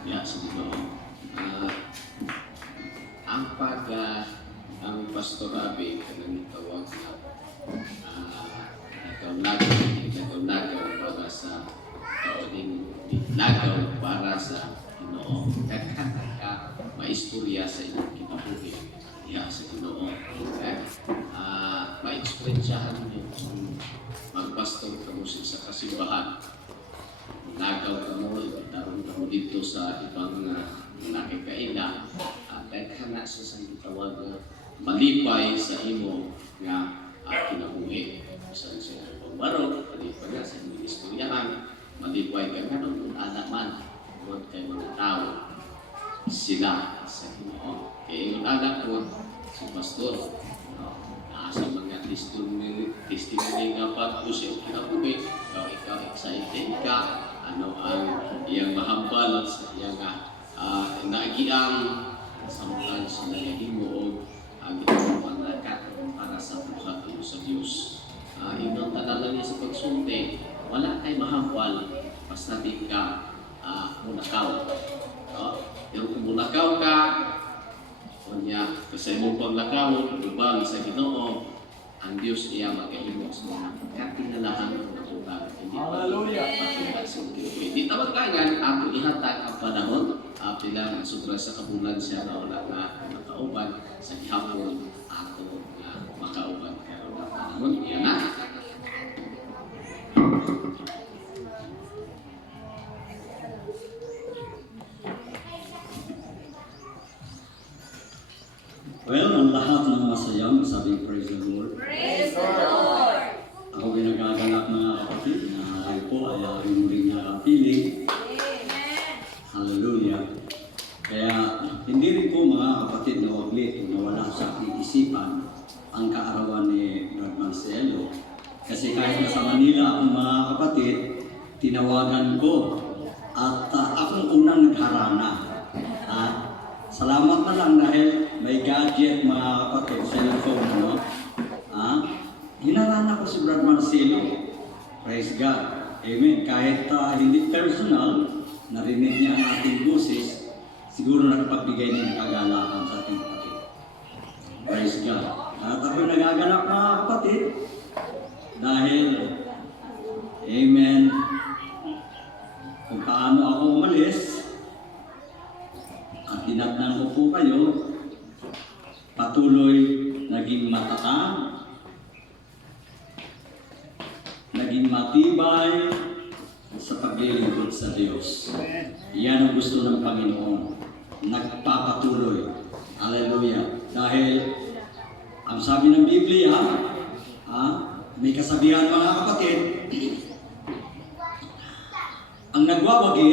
Ya, Ginoo. Ah, ang ang Pastor Abi kanang tawag na nagaw para sa kauning nagaw para sa Ginoo. Kaya maistorya sa inyong kinabuhi. Ya, sa Ginoo. Ma-experiencehan niyo kung magpastor ka mo sa kasimbahan. Nagaw ka mo, daron ka mo dito sa ibang nakikaila. Dahil ka na sa tawag na malipay sa imo nga kinabuhi. Sa pagbarog, malipay nga sa imong istoryahan, malipay ka nga nung alaman kung kay mga tao sila sa Ginoo. Kaya yung anak ko, si Pastor, sa mga testimony nga pag siya kinabuhi, ikaw excited ka, ano ang iyang mahambal sa iyang naagiang samtang sa nagahimo ang ginagawa na para sa buhat sa Diyos. Inong tanalan niya sa pagsunti, wala kay mahambal basta di ka munakaw. Pero kung munakaw ka, kunya kasi mo paglakaw, ubang sa Ginoo, ang Diyos iya magahimo sa mga katinalahan ng natulang. Hallelujah! Hindi tawagangan, ato ihatag ang panahon, pilang sobra sa kabulan siya na wala na makauban sa ihapon ato na makauban. Kaya wala panahon, yan na. Well, ang lahat ng masaya, masabing praise the Lord. Praise the Lord! Ako binagagalak mga kapatid na kayo po ay aking muling nakapiling. Amen! Hallelujah! Kaya hindi rin po mga kapatid na waglit o nawala sa aking isipan ang kaarawan ni Brad Marcelo. Kasi kahit nasa Manila akong mga kapatid, tinawagan ko at akong unang nagharana. Salamat na lang dahil may gadget mga kapatid, cellphone, no? Hinarana ko si Brad Marcelo. Praise God. Amen. Kahit hindi personal, narinig niya ang ating boses, siguro nakapagbigay ng kagalakan sa ating kapatid. Praise God. At ako nagaganap mga kapatid dahil, amen, kung paano ako umalis, at tinatnan ko po kayo, patuloy naging matatag, naging matibay sa paglilingkod sa Diyos. Yan ang gusto ng Panginoon. Nagpapatuloy. Hallelujah. Dahil, ang sabi ng Biblia, may kasabihan mga kapatid, ang nagwawagi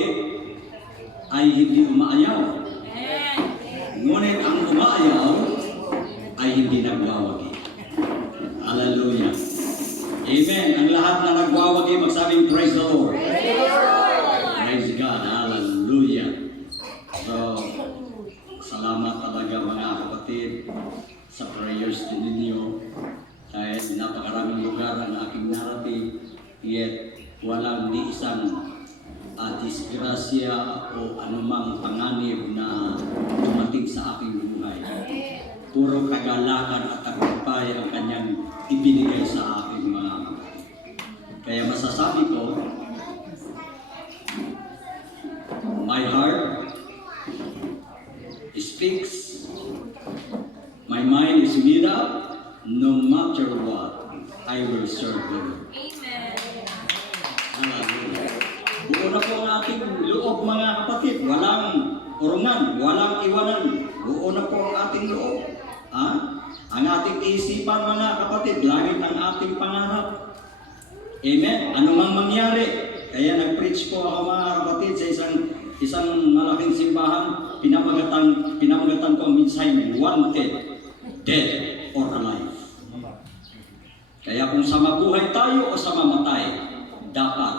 ay hindi umaayaw. Ngunit ang umaayaw ay hindi nagwawagi. Hallelujah. Amen. Ang lahat na nagwawagi, magsabing praise the Lord. Praise God. Hallelujah. So, salamat talaga mga kapatid sa prayers din ninyo. Dahil napakaraming lugar ang aking narrative, yet walang di isang disgrasya o anumang panganib na dumating sa aking buhay. Puro kagalakan at tagumpay ang kanyang ibinigay sa aking mga kapatid. Kaya masasabi ko, my heart speaks, my mind is made up, no matter what, I will serve the Lord. Amen! Hallelujah. Buo na po ang ating loob mga kapatid. Walang urungan, walang iwanan. Buo na po ang ating loob. Ang ating isipan mga kapatid, langit ang ating pangarap. Amen. Ano mang mangyari. Kaya nag-preach po ako mga kapatid sa isang malaking simbahan. Pinamagatan ko ang mensahe, wanted, dead or alive. Kaya kung sa mabuhay tayo o sa mamatay, dapat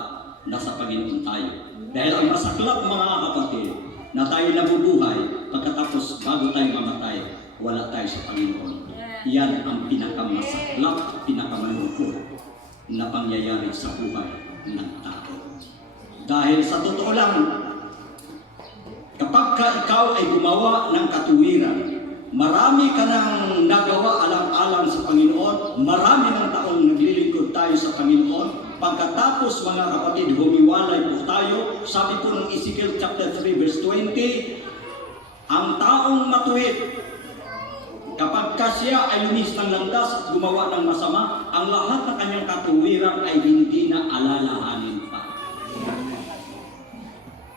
nasa Panginoon tayo. Dahil ang masaklap mga kapatid, na tayo nabubuhay, pagkatapos bago tayo mamatay, wala tayo sa Panginoon. Yan ang pinakamasaklap, pinakamalungkot na pangyayari sa buhay ng tao. Dahil sa totoo lang, ikaw ay gumawa ng katuwiran. Marami ka nang nagawa alang-alang sa Panginoon. Marami ng taong naglilingkod tayo sa Panginoon. Pagkatapos mga kapatid, humiwalay po tayo. Sabi po ng Ezekiel chapter 3 verse 20, ang taong matuwid, kapag siya ay lumis ng landas at gumawa ng masama, ang lahat ng kanyang katuwiran ay hindi na alalahanin pa.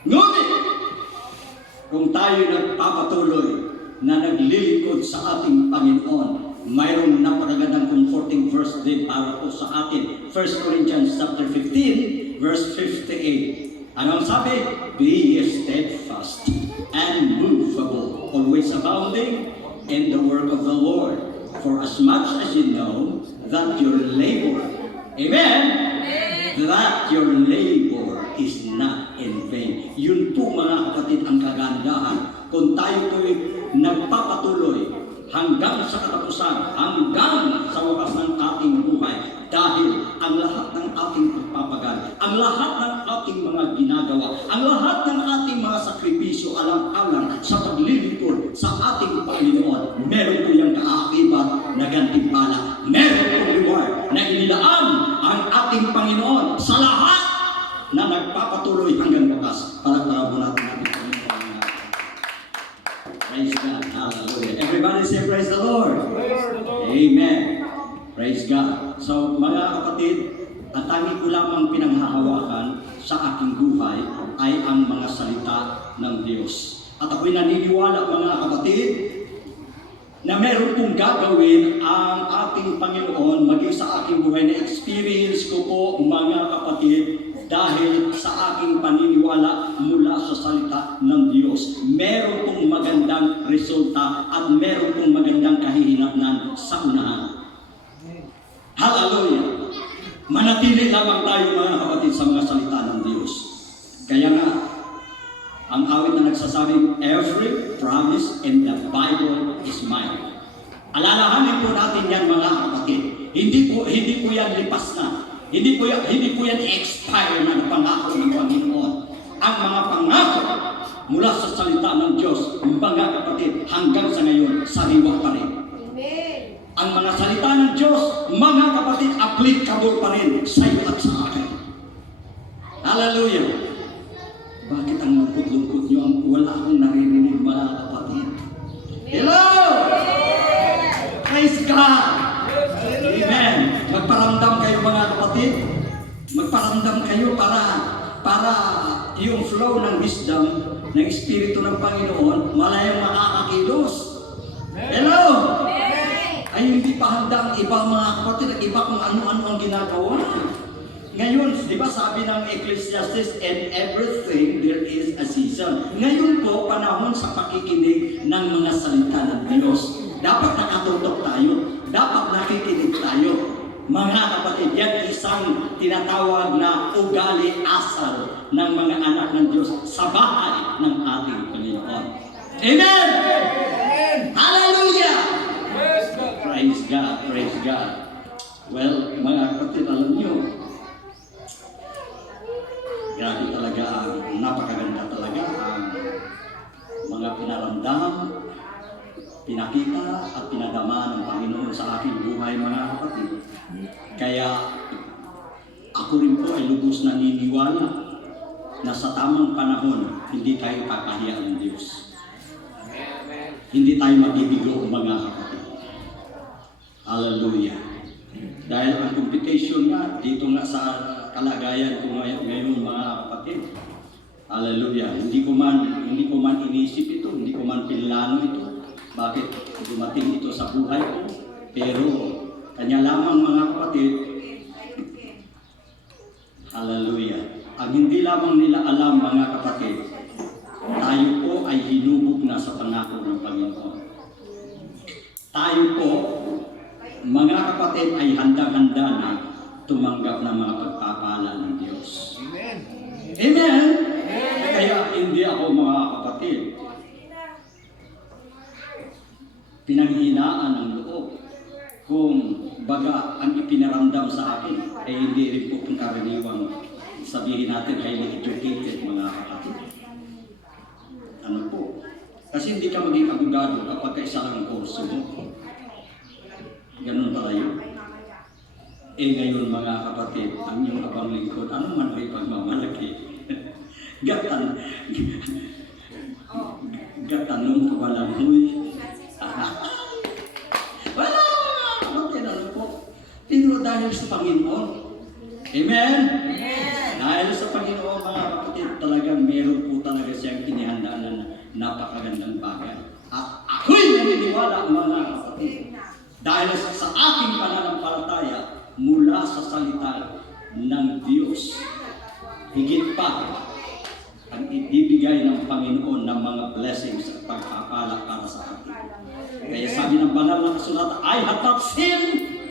Ngunit, kung tayo nagpapatuloy na naglilingkod sa ating Panginoon, mayroong napakagandang comforting verse din para po sa atin. 1 Corinthians chapter 15, verse 58. Anong sabi? Be ye steadfast and movable, always abounding in the work of the Lord. For as much as you know that your labor, amen, that your labor is not in vain. Yun po mga kapatid ang kagandahan. Kung tayo po'y nagpapatuloy hanggang sa katapusan, hanggang sa wakas ng ating buhay, dahil ang lahat ng ating pagpapagal, ang lahat ng ating mga ginagawa, ang lahat ng ating mga sakripisyo alang-alang sa paglilingkod sa ating Panginoon, meron po yung kaakibat na gantimpala. Meron po reward na inilaan ang ating Panginoon sa lahat na nagpapatuloy hanggang wakas. Palagparan po natin ang Panginoon. Praise God. Hallelujah. Everybody say praise the Lord. Amen. Praise God. So mga kapatid, ang tangi ko lamang pinanghahawakan sa aking buhay ay ang mga salita ng Diyos. At ako'y naniniwala mga kapatid na meron pong gagawin ang ating Panginoon maging sa aking buhay. Na experience ko po mga kapatid dahil sa aking paniniwala mula sa salita ng Diyos. Meron pong magandang resulta at meron pong magandang kahihinatnan sa unahan. Hallelujah! Manatili lamang tayo mga kapatid sa mga salita ng Diyos. Kaya nga, ang awit na nagsasabing, every promise in the Bible is mine. Alalahanin po natin yan mga kapatid. Hindi po yan lipas na. Hindi po yan expire na pangako ng Panginoon. Ang mga pangako mula sa salita ng Diyos, mga kapatid, hanggang sa ngayon, sariwa pa rin. Amen. Ang mga salita ng Diyos, mga kapatid, applicable pa rin sa iyo at sa akin. Hallelujah! Bakit ang lungkot-lungkot nyo? Wala akong naririnig mga kapatid. Hello! Praise God! Amen! Magparamdam kayo mga kapatid. Magparamdam kayo para yung flow ng wisdom ng Espiritu ng Panginoon malayang makakakilos. Hello! Ay hindi pa handa ang iba mga kapatid, ang iba kung ano-ano ang ginagawa. Ngayon, di ba sabi ng Ecclesiastes, and everything there is a season. Ngayon po, panahon sa pakikinig ng mga salita ng Diyos. Dapat nakatutok tayo. Dapat nakikinig tayo. Mga kapatid, yan isang tinatawag na ugali asal ng mga anak ng Diyos sa bahay ng ating Panginoon. Amen! Hallelujah! Praise God, praise God. Well, mga kapatid, alam nyo, grabe talaga napakaganda talaga ang mga pinaramdam, pinakita at pinadama ng Panginoon sa aking buhay mga kapatid. Kaya ako rin po ay lubos na niniwala na sa tamang panahon hindi tayo kakahiya ng Diyos. Hindi tayo magbibigo mga kapatid. Hallelujah. Dahil ang competition nga dito nga sa kalagayan ko ngayon mga kapatid. Hallelujah. Hindi ko man inisip ito, hindi ko man pinlano ito. Bakit dumating ito sa buhay ko? Pero kanya lamang mga kapatid. Hallelujah. Ang hindi lamang nila alam mga kapatid, tayo po ay hinubog na sa pangako ng Panginoon. Tayo po mga kapatid ay handang-handa na tumanggap ng mga pagpapala ng Diyos. Amen. Amen. Kaya hindi ako mga kapatid pinanghinaan ng loob. Kung baga ang ipinaramdam sa akin ay hindi rin po pangkaraniwang sabihin natin highly educated mga kapatid. Ano po? ka maging abogado kapag ka isa lang ang kurso mo. Ganun pala yun. Ngayon mga kapatid, ang iyong abang lingkod, ano man ay pagmamalaki? Gatanong ka walang huy. Wala! Kapatid, ano po? Pero dahil sa Panginoon. Amen? Dahil sa Panginoon, mga kapatid, talagang meron po talaga siyang inihandaan na napakagandang bagay. At ako'y naniniwala, mga kapatid, dahil sa aking pananampalataya mula sa salita ng Diyos, higit pa ang ibibigay ng Panginoon ng mga blessings at pagpapala para sa atin. Kaya sabi ng banal na kasulatan, I have not seen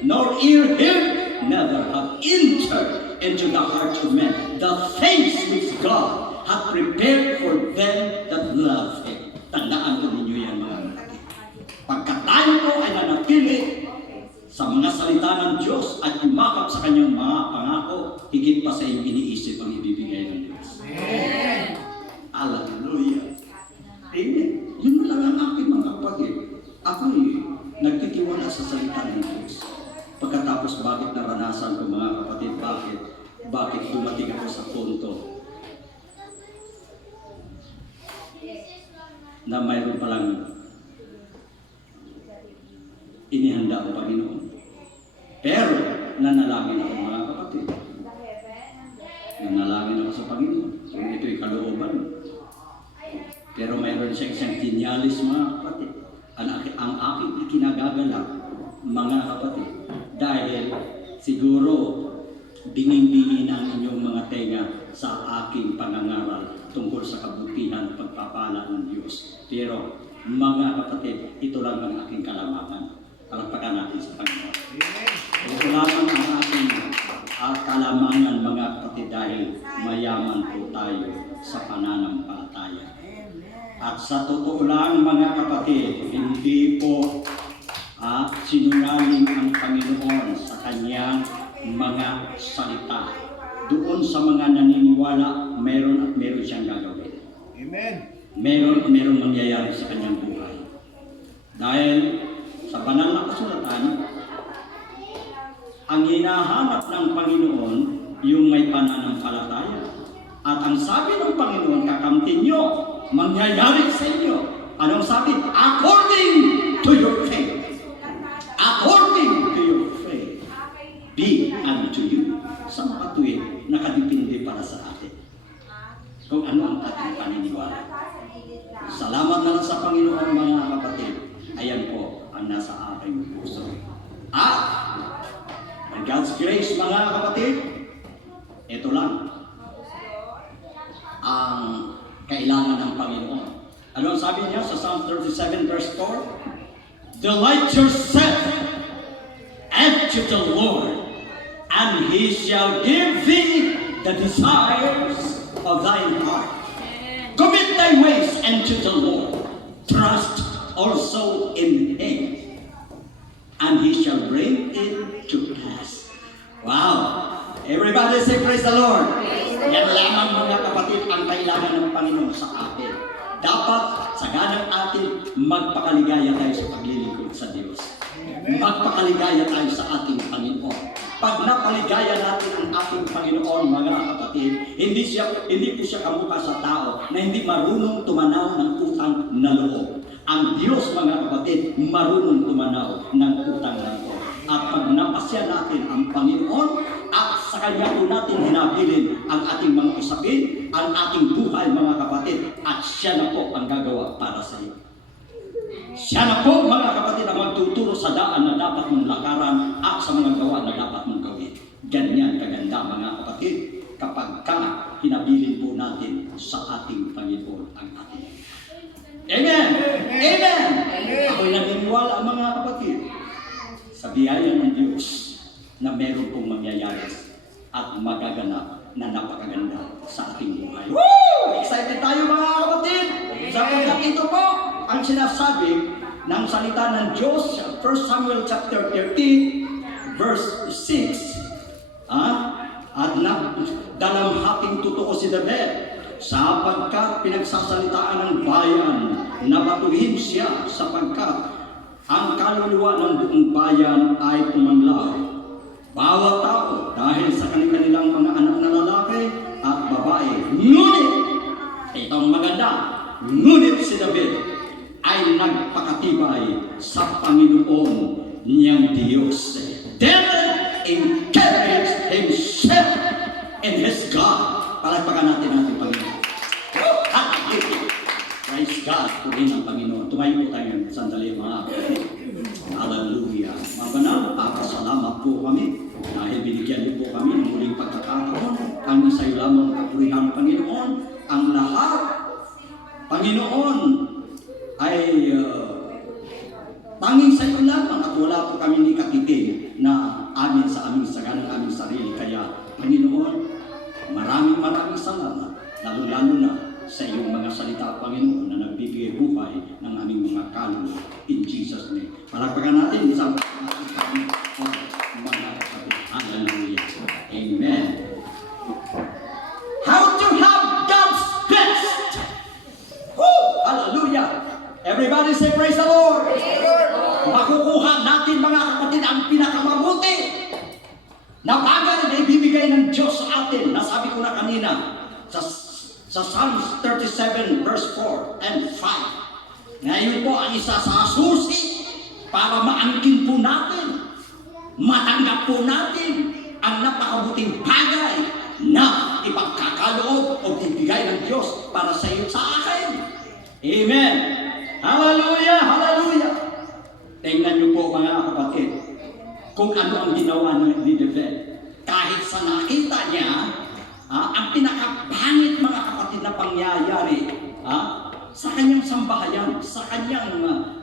nor ear heard, never have entered into the heart of men the things which God hath prepared for them that love Him. Tandaan ko ninyo yan, mga kapatid. Pagka tayo po ay nanatili sa mga salita ng Diyos at umakap sa kanyang mga pangako, higit pa sa iyong iniisip ang ibibigay ng Diyos. Amen. Hallelujah. Amen. Yun na lang ang aking mga kapatid. Ako'y nagtitiwala sa salita ng Diyos. Pagkatapos bakit naranasan ko, mga kapatid, bakit dumating ako sa punto na mayroon palang inihanda ang Panginoon. Pero nanalangin ako, mga kapatid. Nanalangin ako sa Panginoon. Kung ito'y kalooban. Pero mayroon siyang isang tinyalis, mga kapatid. Ang aking ikinagagalak, mga kapatid. Dahil siguro binging-bingin ang inyong mga tenga sa aking pangangaral tungkol sa kabutihan at pagpapala ng Diyos. Pero mga kapatid, ito lang ang aking kalamangan. Palagpakan natin sa Panginoon. Ito lamang ang aking kalamangan, mga kapatid, dahil mayaman po tayo sa pananampalataya. At sa totoo lang, mga kapatid, hindi po sinungaling ang Panginoon sa kanyang mga salita. Doon sa mga naniniwala, meron at meron siyang gagawin. Amen. Meron mangyayari sa kanyang buhay. Dahil sa banal na kasulatan, ang hinahanap ng Panginoon yung may pananampalataya. At ang sabi ng Panginoon, kakamtin nyo, mangyayari sa inyo. Anong sabi? According to your faith. According to your faith. Be unto you. Sa mga tuwid, nakadipindi para sa atin. Kung ano ang ating paniniwala. Salamat na lang sa Panginoon, mga kapatid. Ayan po ang nasa aking puso. At by God's grace, mga kapatid, ito lang ang kailangan ng Panginoon. Ano ang sabi niya sa Psalm 37 verse 4? Delight yourself unto the Lord, and He shall give thee the desires of thine heart. Commit thy ways unto the Lord. Trust also in Him, and He shall bring it to pass. Wow! Everybody say praise the Lord! Yan lamang, mga kapatid, ang kailangan ng Panginoon sa atin. Dapat sa ganang atin magpakaligaya tayo sa paglilingkod sa Diyos. Magpakaligaya tayo sa ating Panginoon. Pag napaligaya natin ang ating Panginoon, mga kapatid, hindi po siya kamukha sa tao na hindi marunong tumanaw ng utang na loob. Ang Diyos, mga kapatid, marunong tumanaw ng utang na loob. At pag napasya natin ang Panginoon, at sa Kanya po natin hinabilin ang ating mga usapin, ang ating buhay, mga kapatid, at siya na po ang gagawa para sa iyo. Siya na po, mga kapatid, ang magtuturo sa daan na dapat mong lakaran at sa mga gawa na dapat mong gawin. Ganyan kaganda, mga kapatid, kapag hinabilin po natin sa ating Panginoon ang ating. Amen! Amen! Ako'y naniniwala, mga kapatid, sa biyaya ng Diyos na meron pong mangyayari at magaganap na napakaganda sa ating buhay. Woo! Excited tayo, mga kapatid! Sapagkat ito po ang sinasabi ng salita ng Diyos, 1 Samuel chapter 13, verse 6. At dalamhating totoo si David sapagkat pinagsasalitaan ng bayan na batuhin siya sapagkat ang kaluluwa ng buong bayan ay tumanglaw. Bawat tao dahil sa kanilang mga anak na lalaki at babae. Ngunit, itong maganda, ngunit si David ay nagpakatibay sa Panginoon niyang Diyos. David encouraged himself in his God. Palagpakan natin natin Panginoon. Praise God, purihin ang Panginoon. Tumayo po tayo sandali mga kapatid. Hallelujah. Mga banal, papasalamat po kami dahil binigyan niyo po kami ng muling pagkakataon. Ang isa'yo lamang kapurihan ng Panginoon. Ang lahat, Panginoon, ay tanging sa iyo lamang at wala po kami ni katiting na amin sa aming saganang aming sarili. Kaya, Panginoon, maraming salamat, lalo-lalo na sa iyong mga salita, Panginoon, na nagbibigay buhay ng aming mga kaluluwa. In Jesus' name. Palagpakan natin isang mga kapatid. Hallelujah. Amen. How to have God's best. Woo! Hallelujah. Everybody say praise the Lord. Makukuha natin mga kapatid ang pinakamabuti na bagay na ibibigay ng Diyos sa atin. Nasabi ko na kanina sa Psalms 37 verse 4 and 5. Ngayon po ang isa sa susi para maangkin po natin, matanggap po natin ang napakabuting bagay na ipagkakaloob o bibigay ng Diyos para sa iyo sa akin. Amen. Hallelujah, hallelujah. Tingnan niyo po mga kapatid kung ano ang ginawa ni David. Kahit sa nakita niya, ang pinakapangit mga kapatid na pangyayari sa kanyang sambahayan, sa kanyang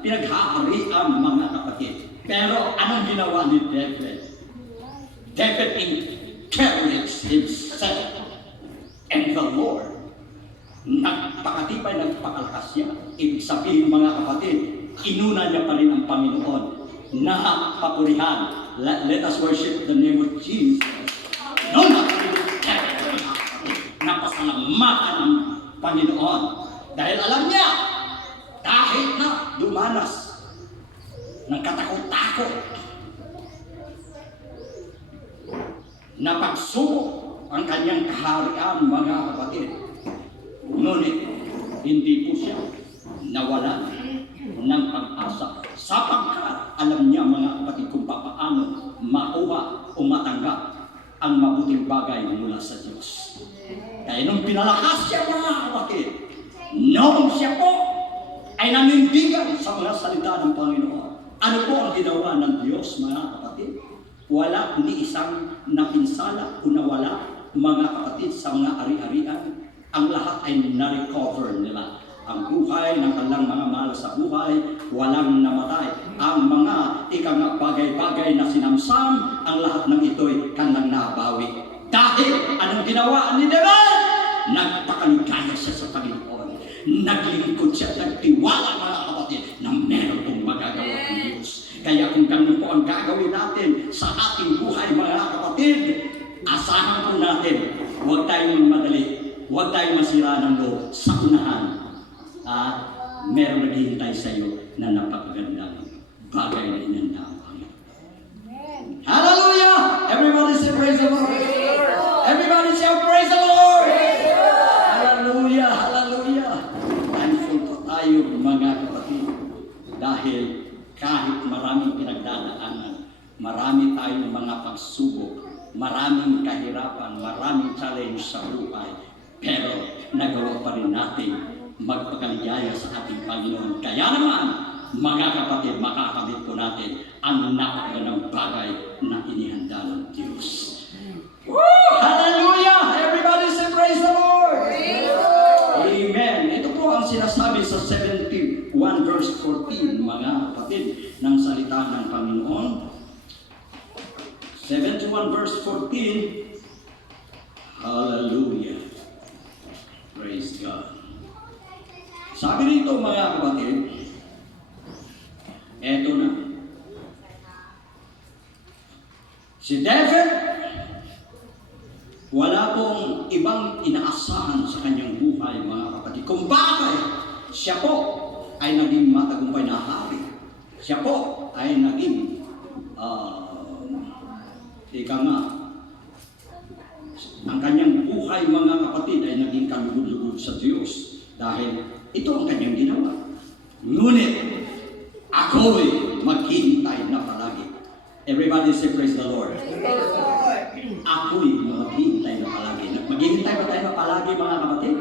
pinaghaharian mga kapatid. Pero anong ginawa ni David? David encouraged himself and the Lord. Nagpakatibay, nagpakalakas siya. Ibig sabihin mga kapatid, inuna niya pa rin ang Panginoon na papurihan. Let us worship the name of Jesus. No, napasalamatan ang Panginoon. Dahil alam niya, kahit na dumanas ng katakot-takot na pagsubok ang kanyang kaharian mga kapatid. Ngunit, hindi po siya nawalan ng pag-asa sapagkat alam niya mga kapatid kung paano makuha o matanggap ang mabuting bagay mula sa Diyos. Kaya nung pinalakas siya mga kapatid, noong siya po ay nanindigan sa mga salita ng Panginoon. Ano po ang ginawa ng Diyos mga kapatid? Wala ni isang napinsala o nawala mga kapatid sa mga ari-arian. Ang lahat ay na-recover nila. Ang buhay ng kanilang mga mahal sa buhay, walang namatay. Ang mga bagay-bagay na sinamsam, ang lahat ng ito'y kanilang nabawi. Dahil anong ginawa ni David? Nagpakaligaya siya sa Panginoon. Naglingkod siya, nagtiwala mga kapatid na meron pong magagawa ng Diyos. Kaya kung ganun po ang gagawin natin sa ating buhay mga kapatid, asahan po natin, huwag tayong madali, huwag tayong masira ng loob sa unahan. Meron naghihintay sa iyo na napakagandang bagay na inanda ang Panginoon. Hallelujah! Everybody say praise the Lord! Everybody say praise the Lord! Hallelujah! Hallelujah! Thankful po tayo mga kapatid dahil kahit maraming pinagdadaanan, marami tayong mga pagsubok, maraming kahirapan, maraming challenge sa buhay, pero nagawa pa rin natin magpakaligaya sa ating Panginoon. Kaya naman, mga kapatid, makakamit po natin ang napakagandang bagay na inihanda ng Diyos. Woo! Hallelujah! Everybody say praise the Lord! Amen! Ito po ang sinasabi sa 71 verse 14, mga kapatid, ng salita ng Panginoon. 71 verse 14. Hallelujah! Praise God! Sabi rito mga kapatid, eto na. Si David, wala pong ibang inaasahan sa kanyang buhay, mga kapatid. Kung bakit siya po ay naging matagumpay na hari. Siya po ay naging ang kanyang buhay, mga kapatid, ay naging kalugod-lugod sa Diyos dahil ito ang kanyang ginawa. Ngunit ako'y maghihintay na palagi. Everybody say praise the Lord. Ako'y maghihintay na palagi. Maghihintay ba tayo na palagi, mga kapatid?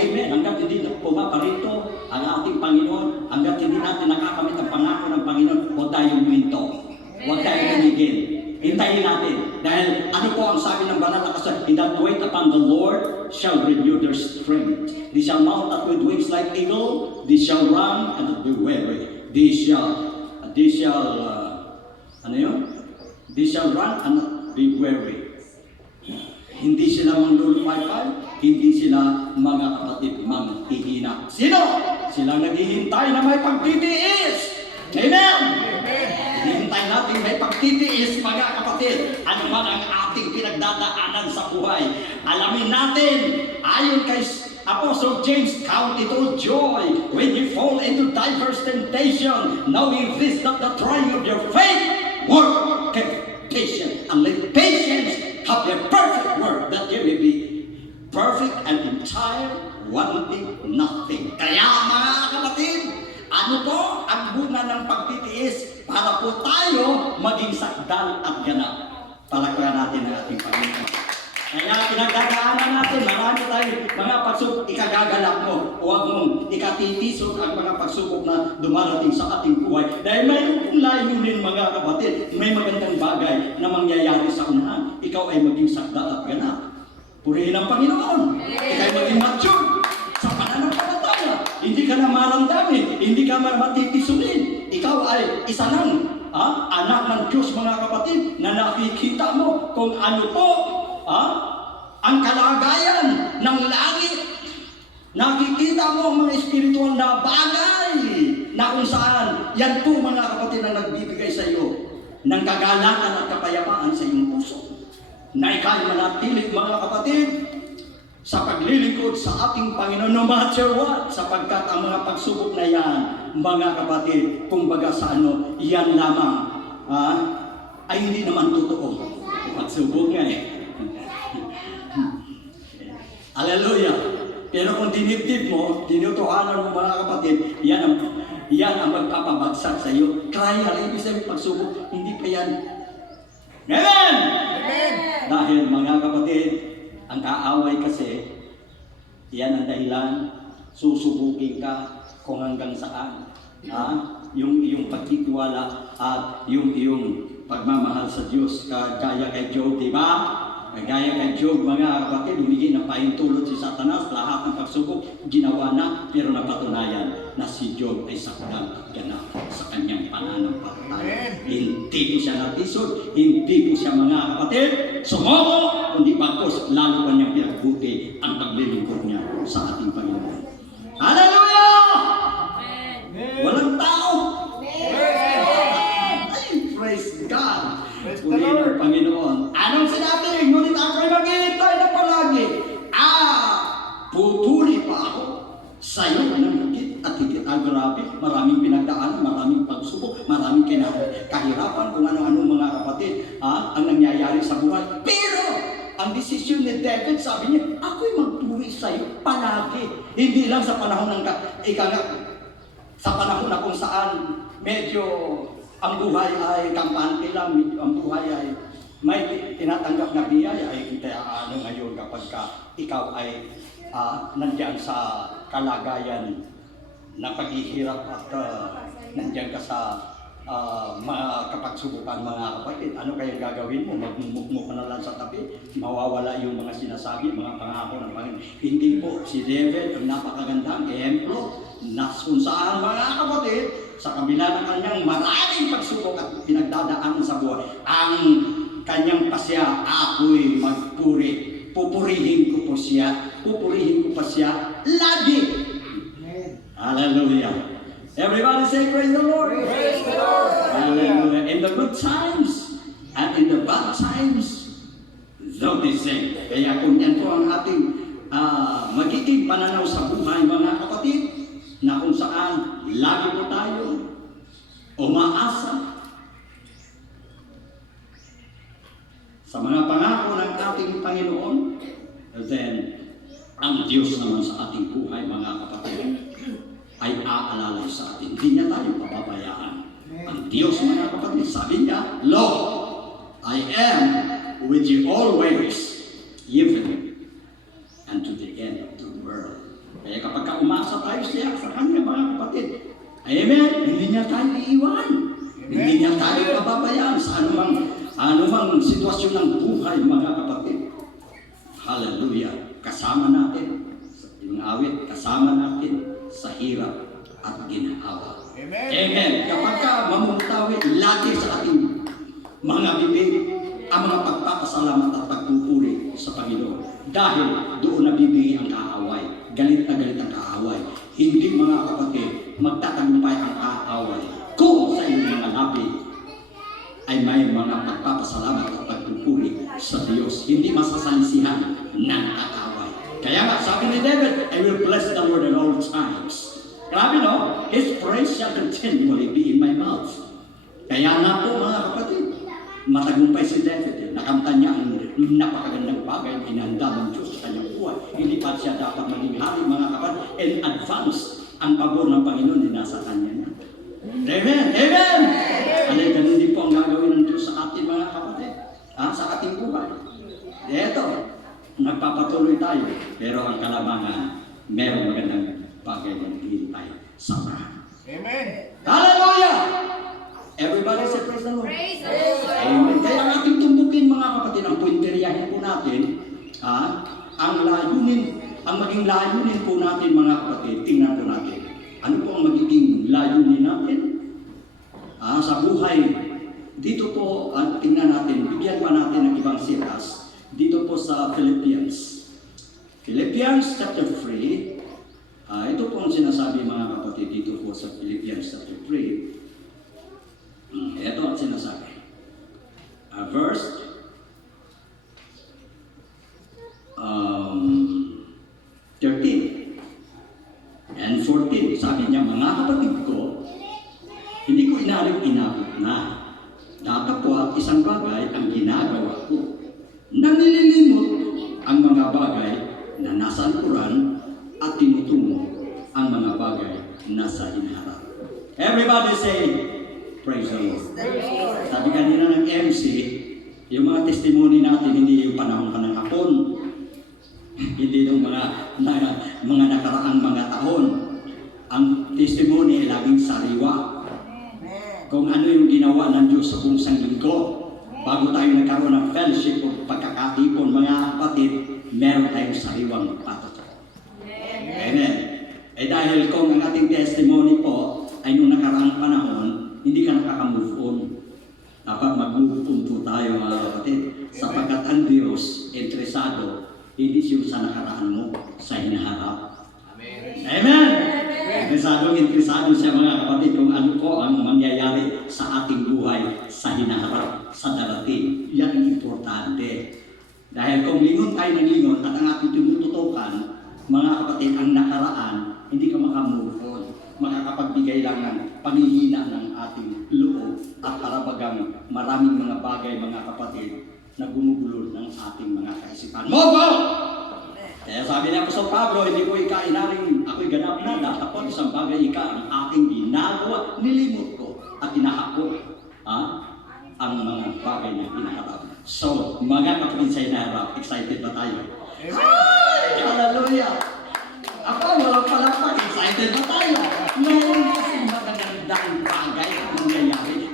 Amen. Hanggat hindi pumaparito ang ating Panginoon, hanggat hindi natin nakakamit ang pangako ng Panginoon, huwag tayong minto. Huwag tayong tumigil. Hintayin natin. Dahil ano po ang sabi ng banal na kasulatan? He that wait upon the Lord shall renew their strength. They shall mount up with wings like eagle. They shall run and not be weary. They shall run and not be weary. Hindi sila manglulupay-pay, hindi sila, mga kapatid, manghihina. Sino? Sila naghihintay na may pagtitiis. Amen! Hinihintay natin may pagtitiis, mga kapatid. Ano man ang ating pinagdadaanan sa buhay. Alamin natin, ayon kay Apostle James, count it all joy when you fall into diverse temptation, knowing this, that the trying of your faith worketh patience, and let patience have a perfect work, that you may be perfect and entire, wanting nothing. Kaya, mga kapatid, ano po ang bunga ng pagtitiis para po tayo maging sakdal at ganap? Palakpakan natin ang ating Panginoon. Kaya pinagdadaanan natin, marami tayo mga pagsubok, ikagagalak mo, huwag mong ikatitisod ang mga pagsubok na dumarating sa ating buhay. Dahil mayroon pong layunin, mga kapatid, may magandang bagay na mangyayari sa unahan. Ikaw ay maging sakdal at ganap. Purihin ang Panginoon. Ikaw ay maging mature sa pananampalataya. Hindi ka na maramdamin, hindi ka matitisunin. Ikaw ay isa lang, anak ng Diyos, mga kapatid, na nakikita mo kung ano po ang kalagayan ng langit. Nakikita mo ang mga espiritual na bagay na kung saan yan po, mga kapatid, na nagbibigay sa iyo ng kagalakan at kapayapaan sa iyong puso. Na ikaw'y manatili, mga kapatid, sa paglilingkod sa ating Panginoon no matter what, sapagkat ang mga pagsubok na yan, mga kapatid, kumbaga sa ano, yan lamang ay hindi naman totoo. Pagsubok nga eh. Hallelujah. Pero kung dinibdib mo, tinutuhanan mo, mga kapatid, yan ang magpapabagsak sa iyo. Kaya, ibig sabihin pagsubok, hindi pa yan. Amen! Amen! Dahil, mga kapatid, ang kaaway kasi, yan ang dahilan, susubukin ka kung hanggang saan. Yung iyong pagtitiwala at yung iyong pagmamahal sa Diyos, kagaya kay Job, di ba? Kagaya kay Job, mga kapatid, humingi ng pahintulot si Satanas, lahat ng pagsubok ginawa na, pero napatunayan na si Job ay sakdal at ganap sa kanyang pananampalataya. Hindi po siya natisod, hindi po siya, mga kapatid, sumoko, kundi bagkos, lalo pa niyang pinagbuti ang paglilingkod niya sa ating Panginoon. Hallelujah! Walang tao! Ay, praise God! Purihin ang Panginoon. Anong sinabi? Ngunit ako'y maghihintay na palagi. Pupuri pa ako sa iyo ng higit at higit. Grabe, maraming pinagdaanan, maraming pagsubok, maraming kahirapan, kung ano-ano, mga kapatid, ang nangyayari sa buhay. Pero, ang desisyon ni David, sabi niya, ako'y magpuri sa iyo palagi. Hindi lang sa panahon ng sa panahon na kung saan medyo ang buhay ay kampante lang, ang buhay ay may tinatanggap na biyaya. Ay kaya ngayon kapag ikaw ay nandiyan sa kalagayan na paghihirap at nandiyan ka sa mga kapagsubukan, mga kapatid, ano kaya gagawin mo? Magmumukmo ka na lang sa tabi, mawawala yung mga sinasabi, mga pangako ng Panginoon. Hindi po, si David ang napakagandang ehemplo na kung saan, mga kapatid, sa kabila ng kanyang maraming pagsubok at pinagdadaanan sa buhay, ang kanyang pasya, ako'y magpuri. Pupurihin ko po siya, pupurihin ko pa siya lagi. Hallelujah. Everybody say praise the Lord. Praise the Lord. Hallelujah. In the good times and in the bad times, noticing. Kaya kung yan po ang ating magiging pananaw sa buhay mga kapatid, na kung saan lagi po tayo umaasa sa mga pangako ng ating Panginoon, then ang Diyos naman sa ating buhay mga kapatid ay aalalay sa atin. Hindi niya tayo pababayaan. Ang Diyos mga kapatid, sabi niya, Lo, I am with you always, even unto the end of the world. Kaya kapag umasa tayo siya sa kanya mga kapatid, amen, hindi niya tayo iiwan. Hindi niya tayo pababayaan sa anumang sitwasyon ng buhay mga kapatid. Hallelujah. Kasama natin yung awit, kasama natin sa hirap at ginhawa. Amen. Amen. Kapag mamumutawi lagi sa ating mga bibig ang mga pagpapasalamat at pagpupuri sa Panginoon. Dahil doon nabibigay ang kaaway. Galit na galit ang kaaway. Hindi mga kapatid, magtatagumpay ang kaaway. Kung sa inyong mga labi ay may mga pagpapasalamat at pagpupuri sa Diyos. Hindi masasalisihan ng kaaway. Kaya nga, sabi ni David, I will bless the Lord at all times. Grabe no? His praise shall continually be in my mouth. Kaya nga po mga kapatid, matagumpay si David. Nakamtan niya ang napakagandang bagay inihanda ng Diyos sa kanyang buhay. Hindi pa siya dapat maging hari mga kapatid. In advance, ang pabor ng Panginoon ay nasa kanya niya. Amen! Amen! Alay, ganun din po ang gagawin ng Diyos sa atin mga kapatid. Sa ating buhay. Eto, nagpapatuloy tayo. Pero ang kalamangan, merong magandang bagay na hintay sa parahan. Amen. Hallelujah! Everybody say praise the Lord. Praise the Lord. Amen. Kaya ang ating tumbukin mga kapatid, ang puinteriyahin po natin, ang maging layunin po natin mga kapatid, tingnan po natin. Ano po ang magiging layunin natin? Sa buhay, dito po, tingnan natin, bigyan pa natin ng ibang sitas, dito po sa Philippians. Philippians chapter 3, ito po ang sinasabi mga kapatid dito po sa Philippians chapter 3. Ito ang sinasabi. Verse 13 and 14. Sabi niya, mga kapatid ko, hindi ko inabot na. Datapwat isang bagay ang ginagawa ko. Nanililimot ang mga bagay na nasa likuran at tinutungo ang mga bagay na nasa hinaharap. Everybody say, praise the Lord. Sabi kanina ng MC, yung mga testimony natin, hindi yung panahon ka ng hapon. Hindi yung mga nakaraang mga taon. Ang testimony ay laging sariwa. Kung ano yung ginawa ng Diyos sa buong linggo. Bago tayo nagkaroon ng fellowship o pagkakatipon, mga kapatid, meron tayong sariwang patotoo. Amen. Dahil kung ang ating testimony po ay nung nakaraang panahon, hindi ka nakaka-move on. Dapat mag-move on po tayo mga kapatid. Sapagkat ang Diyos, interesado, hindi siya sa nakaraan mo, sa hinaharap. Amen. Amen! Interesado siya mga kapatid kung ano po ang mangyayari sa ating buhay, sa hinaharap, sa darating. Yan ang importante. Dahil kung lingon tayo ng lingon at ang ating tinututukan, mga kapatid, ang nakaraan, hindi ka makamove on. Makakapagbigay lang ng panghihina ng ating loob at parabagang maraming mga bagay, mga kapatid, na gumugulo ng ating mga kaisipan. Mogo! Kaya sabi niya po sa Pablo, hindi ko inaring ako'y ganap na, dapat isang bagay ang aking ginagawa, nilimot ko at inahako ang mga bagay na hinaharap. So, mga kapatid sa hinaharap, excited ba tayo? Ay! Hallelujah! Ako, walang palakpak, excited ba tayo? Meron kasi magagandang bagay ang mangyayari.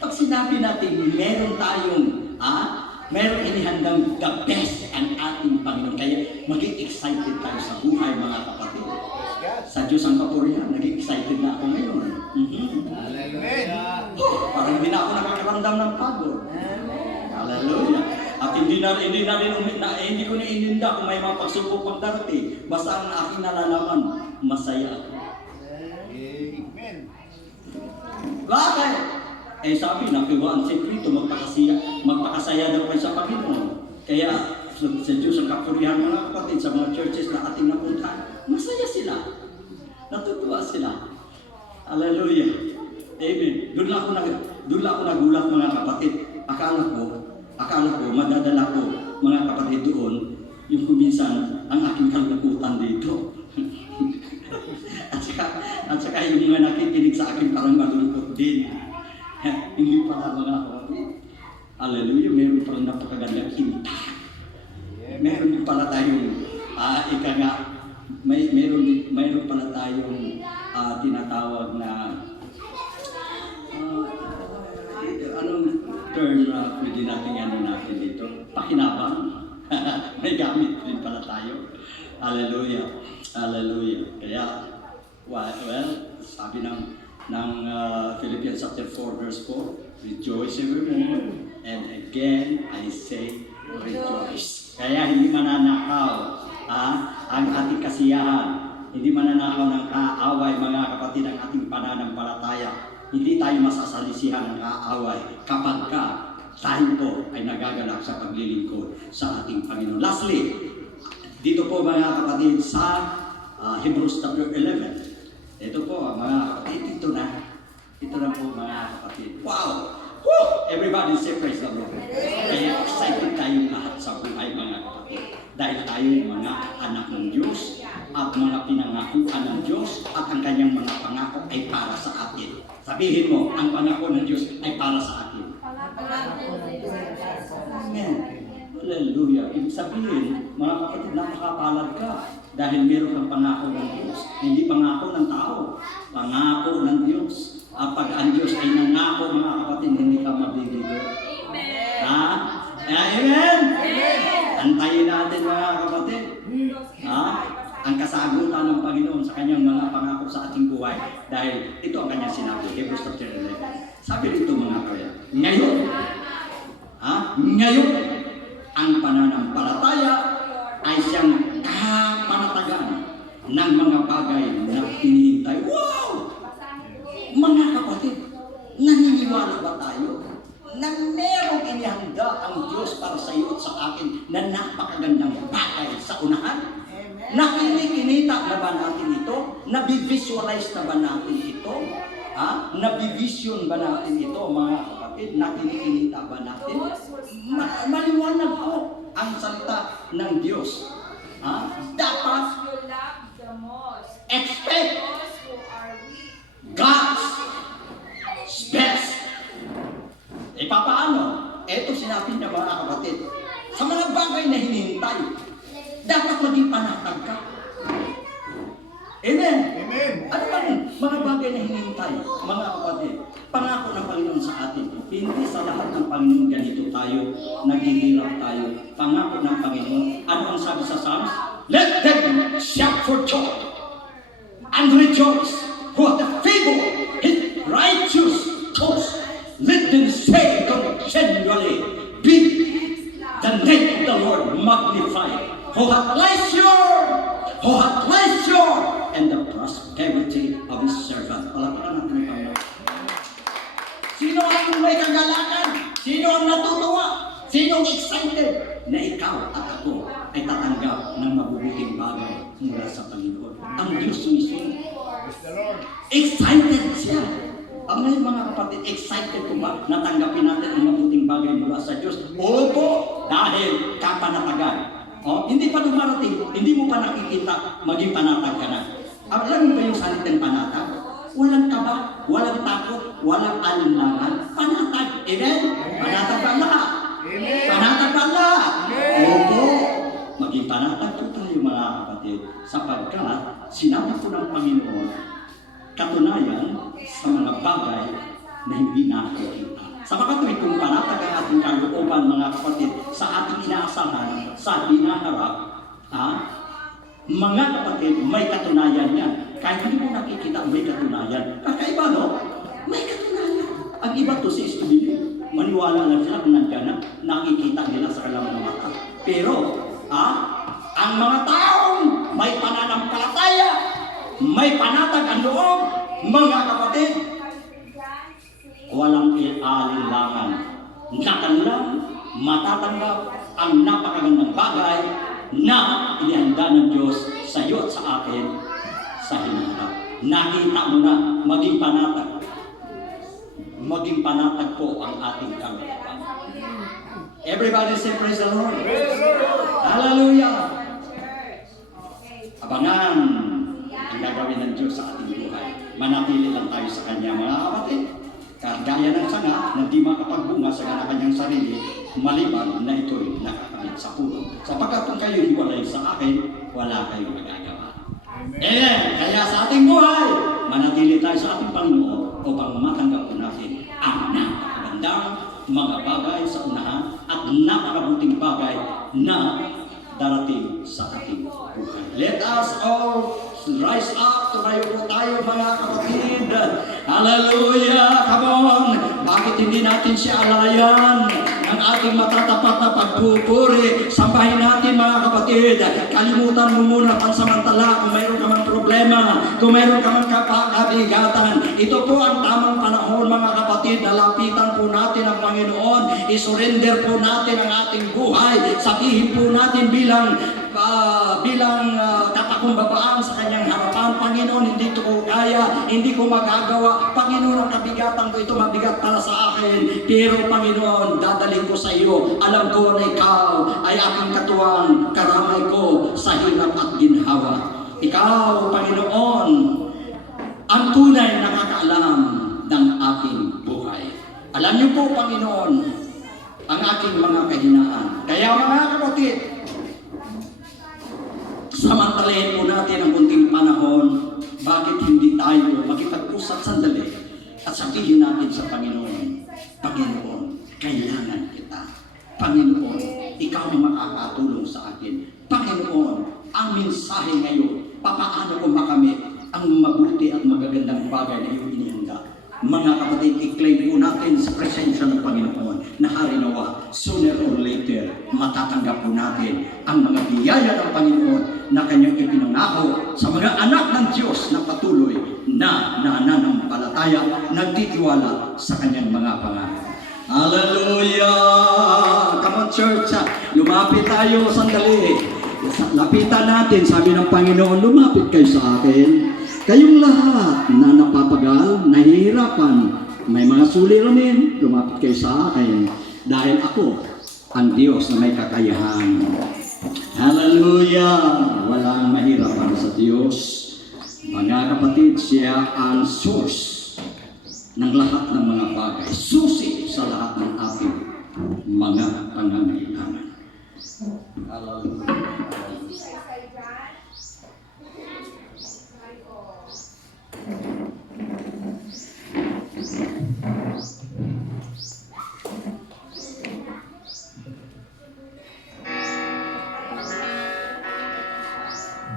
Pag sinabi natin, meron tayong, meron inihandang the best ang ating Panginoon. Kaya maging excited tayo sa buhay mga kapatid. Sa Diyos ang kapurihan, naging excited na ako ngayon. Amen. Parang hindi na ako nakakaramdam ng pagod. Hallelujah. At hindi ko na ininda kung may mga pagsubok magdarating. Basta ang aking nalalaman, masaya ako. Amen. Bakit? Sabi na, kiwa ang sekreto, magpakasaya daw kayo sa Panginoon. Kaya sa Diyos ang kapurihan mga kapatid sa mga churches na ating napuntahan, masaya sila. Natutuwa sila. Hallelujah. Amen. Doon lang ako nagulat mga kapatid. Akala ko, madadala ko mga kapatid doon, yung kuminsan ang aking kalungkutan dito. at saka yung mga nakikinig sa akin parang malungkot din. Hindi pala mga kapatid. Hallelujah, meron parang napakagandang hinta. Meron pala tayong, meron pala tayong tinatawag na, anong term na pwede natin dito? Pakinabang. May gamit din pala tayo. Hallelujah. Hallelujah. Kaya, well, sabi ng Philippians chapter 4 verse 4, rejoice evermore, and again I say rejoice. Kaya hindi mananakaw ang ating kasiyahan, hindi mananakaw ng kaaway mga kapatid ang ating pananampalataya. Hindi tayo masasalisihan ng kaaway kapag tayo po ay nagaganap sa paglilingkod sa ating Panginoon. Lastly, dito po mga kapatid sa Hebrews chapter 11. Ito po mga kapatid, ito na po mga kapatid. Wow! Woo! Everybody say praise the Lord. Kaya excited tayong lahat sa buhay mga kapatid. Dahil tayo mga anak ng Diyos at mga pinangakuan ng Diyos at ang kanyang mga pangako ay para sa atin. Sabihin mo, ang pangako ng Diyos ay para sa atin. Amen. Hallelujah. Ibig sabihin, mga kapatid, napakapalad ka dahil meron kang pangako ng Diyos. Hindi pangako ng tao, pangako ng Diyos. Pag ang Diyos ay nangako, mga kapatid, hindi ka mabibigo. Amen. Ha? Amen? Antayin natin mga kapatid. Ang kasagutan ng Panginoon sa kanyang mga pangako sa ating buhay. Dahil ito ang kanyang sinabi, Hebrews chapter 11. Sabi dito mga kapatid, ngayon, ang pananampalataya ay siyang kapanatagan ng mga bagay na hinihintay. Wow! Mga kapatid, naniniwala ba tayo na merong inihanda ang Diyos para sa iyo at sa akin na napakagandang bagay sa unahan? Nakikinita na ba natin ito? Nabivisualize na ba natin ito? Nabivision ba natin ito mga kapatid? Nakikinita ba natin? Maliwanag po ang salita ng Diyos. Dapat expect God's best. Paano? Ito sinabi niya mga kapatid. Sa mga bagay na hinihintay, dapat maging panatag ka. Amen. Amen. Ano bang mga bagay na hinihintay, mga kapatid? Pangako ng Panginoon sa atin. Hindi sa lahat ng Panginoon ganito tayo, naghihirap tayo. Pangako ng Panginoon. Ano ang sabi sa Psalms? Let them shout for joy and rejoice who have the favor his righteous cause. Let them say continually, be the name of the Lord magnified. Who hath pleasure and the prosperity of his servant. Palakpakan natin ang Panginoon. Sino ang may kagalakan? Sino ang natutuwa? Sino ang excited na ikaw at ako ay tatanggap ng mabubuting bagay mula sa Panginoon? Ang Diyos mismo. Praise the Lord. Excited siya. Ang ngayon mga kapatid, excited ko ba na tanggapin natin ang mabuting bagay mula sa Diyos? Opo, dahil kapanatagan. Hindi pa dumarating, hindi mo pa nakikita, maging panatag ka na. Alam mo ba yung salitang panatag? Walang kaba, walang takot, walang alinlangan. Panatag. Amen? Panatag ba lahat? Amen. Panatag ba lahat? Amen. Opo. Maging panatag po tayo mga kapatid, sapagkat sinabi po ng Panginoon, katunayan sa mga bagay na hindi nakikita. Sa makatuwid kung panatag ang ating kalooban mga kapatid sa ating inaasahan, sa hinaharap, mga kapatid, may katunayan yan. Kahit hindi mo nakikita, may katunayan. Kakaiba, no? May katunayan. Ang iba to si Estudillo, maniwala lang sila kung nandiyan na, nakikita nila sa kanilang mga mata. Pero, ang mga taong may pananampalataya, may panatag ang loob, mga kapatid, walang alinlangan na kanilang matatanggap ang napakagandang bagay na inihanda ng Diyos sa iyo at sa akin sa hinaharap. Nakita mo na, maging panatag. Maging panatag po ang ating kagagapan. Everybody say praise the Lord. Hallelujah. Abangan ang gagawin ng Diyos sa ating buhay. Manatili lang tayo sa Kanya, mga kapatid. Kagaya ng sanga na di makapagbunga sa kanyang sarili, maliban na ito'y nakakabit sa puno. Sapagkat kung kayo hiwalay sa akin, wala kayong magagawa. Amen! Kaya sa ating buhay, manatili tayo sa ating Panginoon upang matanggap po natin ang napakagandang mga bagay sa unahan at napakabuting bagay na darating sa ating buhay. Let us all rise up, tumayo po tayo mga kapatid. Hallelujah! Come on! Bakit hindi natin siya alayan ng ating matatapat na pagpupuri? Sambahin natin mga kapatid. Kalimutan mo muna pansamantala kung mayroon ka mang problema, kung mayroon ka mang kabigatan. Ito po ang tamang panahon mga kapatid na lapitan po natin ang Panginoon. I-surrender po natin ang ating buhay. Sabihin po natin bilang katakumbabaan sa kanyang harapan. Panginoon, hindi ko kaya, hindi ko magagawa. Panginoon, ang kabigatan ko ito mabigat para sa akin. Pero Panginoon, dadalhin ko sa iyo. Alam ko na ikaw ay aking katuwang, karamay ko sa hirap at ginhawa. Ikaw, Panginoon, ang tunay na nakakaalam ng aking buhay. Alam niyo po, Panginoon, ang aking mga kahinaan. Kaya mga kapatid, samantalahin po natin ang kunting panahon. Bakit hindi tayo makipag-usap sandali at sabihin natin sa Panginoon, Panginoon, kailangan kita. Panginoon, ikaw ang makakatulong sa akin. Panginoon, ang mensahe ngayon, papaano ko makamit ang mabuti at magagandang bagay na iyong inihanda. Mga kapatid, i-claim po natin sa presensya ng Panginoon na harinawa, sooner or later, matatanggap po natin ang mga biyaya ng Panginoon na kanyang ipinangako sa mga anak ng Diyos na patuloy na nananampalataya, nagtitiwala sa kanyang mga pangalan. Hallelujah! Come on church, lumapit tayo sandali. Lapitan natin, sabi ng Panginoon, lumapit kayo sa akin. Kayong lahat na napapagal, nahihirapan, may mga suliranin, lumapit kayo sa akin. Dahil ako, ang Diyos na may kakayahan. Hallelujah! Walang mahirapan sa Diyos. Mga kapatid, siya ang source ng lahat ng mga bagay. Susi sa lahat ng ating mga pangangailangan. Hallelujah!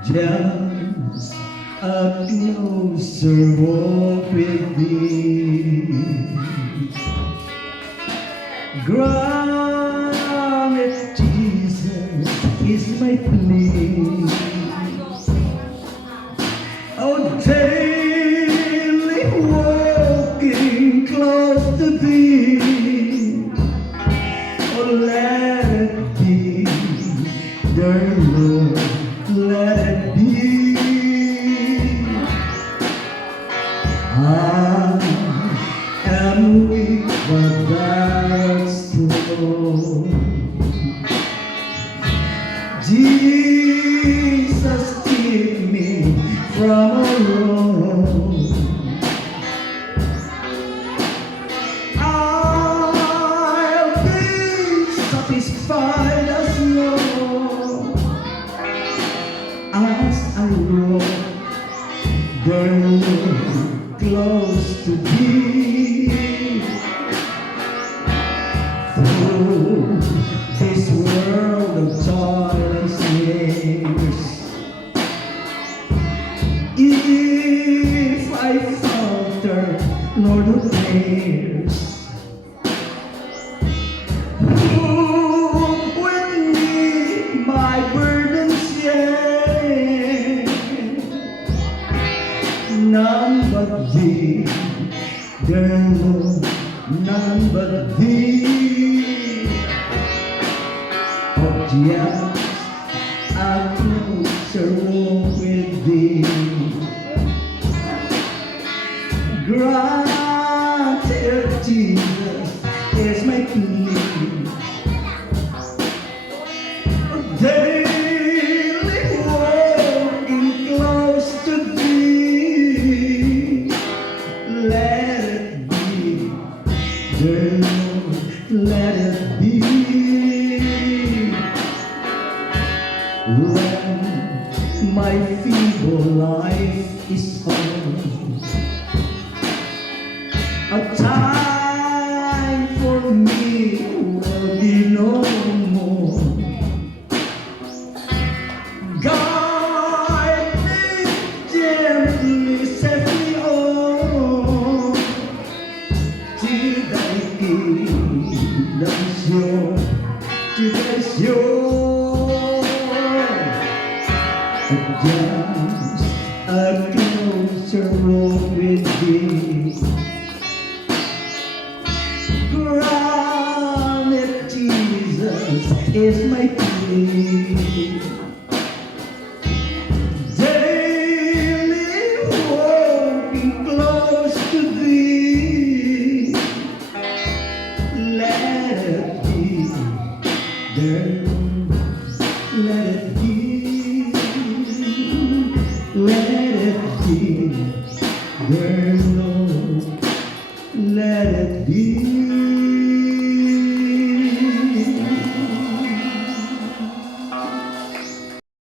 Just a closer walk with thee. Grant it, Jesus, is my plea. Oh, daily walking close to thee. Oh, let it be, dear Lord, let it be. I am weak, but thou art strong. Jesus, keep me from all wrong. I'll be satisfied as long as I walk there close to thee. Through this world of toil and snares, if I falter, Lord, who cares? With me my burdens share, none but thee, dear Lord, none but thee. Just a closer walk with thee. Granted, Jesus is my plea. Daily walking close to thee. Let it be, dear Lord, let it be. When my feeble life is on, a time for me will be no more. Guide me gently, set me on till thy kingdom sure, till thy sure. Just a closer walk with thee. Granted, Jesus is my plea. Daily walking close to thee. Let it be, dear Lord, let it be. Let it be, dear Lord, let it be.